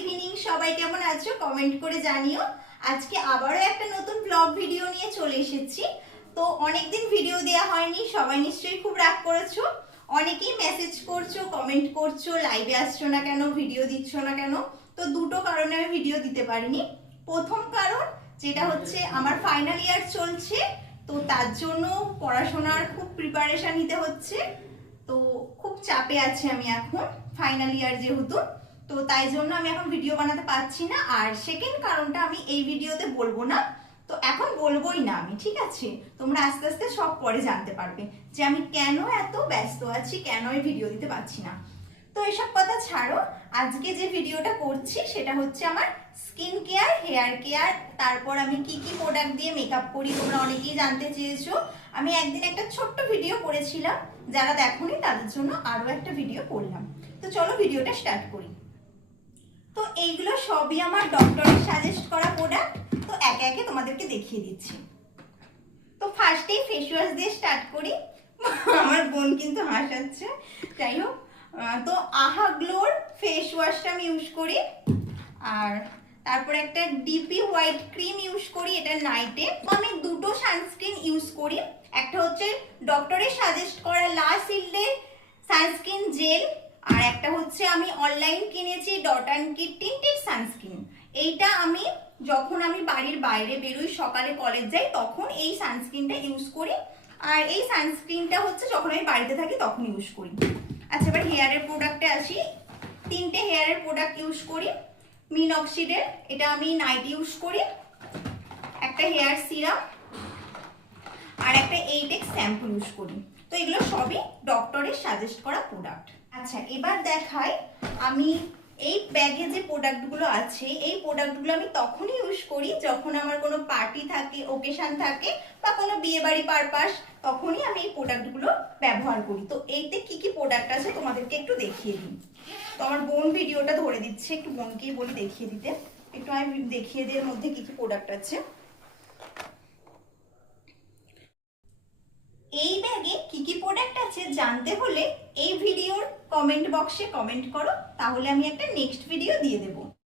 Evening, সবাই কেমন আছো কমেন্ট করে জানিও। আজকে আবারও একটা নতুন ব্লগ ভিডিও নিয়ে চলে এসেছি। তো অনেকদিন ভিডিও দেওয়া হয়নি, সবাই নিশ্চয়ই খুব রাগ করেছো। অনেকেই মেসেজ করছো, কমেন্ট করছো, লাইভে আসছো না কেন, ভিডিও দিচ্ছ না কেন। তো দুটো কারণে আমি ভিডিও দিতে পারিনি। প্রথম কারণ যেটা হচ্ছে আমার ফাইনাল ইয়ার চলছে, তো তার জন্য পড়াশোনার খুব প্রিপারেশন নিতে হচ্ছে। তো খুব চাপে আছি আমি এখন, ফাইনাল ইয়ার যেহেতু, তো তাই জন্য আমি এখন ভিডিও বানাতে পারছি না। আর সেকেন্ড কারণটা আমি এই ভিডিওতে বলবো না, তো এখন বলবোই না আমি, ঠিক আছে? তোমরা আস্তে আস্তে সব পরে জানতে পারবে যে আমি কেন এত ব্যস্ত আছি, কেন এই ভিডিও দিতে পারছি না। তো এসব কথা ছাড়ো, আজকে যে ভিডিওটা করছি সেটা হচ্ছে আমার স্কিন কেয়ার, হেয়ার কেয়ার, তারপর আমি কি কি প্রোডাক্ট দিয়ে মেকআপ করি, তোমরা অনেকেই জানতে চেয়েছো। আমি একদিন একটা ছোট্ট ভিডিও করেছিলাম, যারা দেখোনি তাদের জন্য আরো একটা ভিডিও করলাম। তো চলো ভিডিওটা স্টার্ট করি। তো এইগুলো সবই আমার ডক্টরের সাজেস্ট করা প্রোডাক্ট, তো একে একে তোমাদেরকে দেখিয়ে দিচ্ছি। তো ফার্স্টেই ফেস ওয়াশ দিয়ে স্টার্ট করি। আমার বোন কিন্তু হাসাচ্ছে, যাই হোক। তো আহা গ্লোর ফেস ওয়াশটা আমি ইউজ করি, আর তারপর একটা ডিপি হোয়াইট ক্রিম ইউজ করি, এটা নাইটে। আমি দুটো সানস্ক্রিন ইউজ করি, একটা হচ্ছে ডক্টরের সাজেস্ট করা লা শিল্ডে সানস্ক্রিন জেল, আর একটা হচ্ছে আমি অনলাইন কিনেছি ডট অ্যান্ড কি টিন্টেড সানস্ক্রিন। এইটা আমি যখন আমি বাড়ির বাইরে বেরোই, সকালে কলেজ যাই, তখন এই সানস্ক্রিনটা ইউজ করি। আর এই সানস্ক্রিনটা হচ্ছে যখন আমি বাড়িতে থাকি তখন ইউজ করি। আচ্ছা, এবার হেয়ারের প্রোডাক্টে আসি। তিনটে হেয়ারের প্রোডাক্ট ইউজ করি। মিনক্সিডের, এটা আমি নাইট ইউজ করি, একটা হেয়ার সিরাম, আর একটা 8x শ্যাম্পু ইউজ করি। তো এগুলো সবই ডক্টরের সাজেস্ট করা প্রোডাক্ট। আচ্ছা, এবার দেখাই আমি এই ব্যাগে যে প্রোডাক্টগুলো আছে, এই প্রোডাক্টগুলো আমি তখনই ইউজ করি যখন আমার কোনো পার্টি থাকে, ওকেশন থাকে, বা কোনো বিয়ে বাড়ি পারপাস, তখনই আমি এই প্রোডাক্টগুলো ব্যবহার করি। তো এইতে কি কি প্রোডাক্ট আছে তোমাদেরকে একটু দেখিয়ে দিই। তো আমার বোন ভিডিওটা ধরে দিচ্ছে, একটু বোনকেই বলি দেখিয়ে দিতে। একটু আমি দেখিয়ে দিই এর মধ্যে কি কি প্রোডাক্ট আছে। এই ব্যাগে কি কি প্রোডাক্ট আছে জানতে হলে এই ভিডিওর কমেন্ট বক্সে কমেন্ট করো, তাহলে আমি একটা নেক্সট ভিডিও দিয়ে দেবো।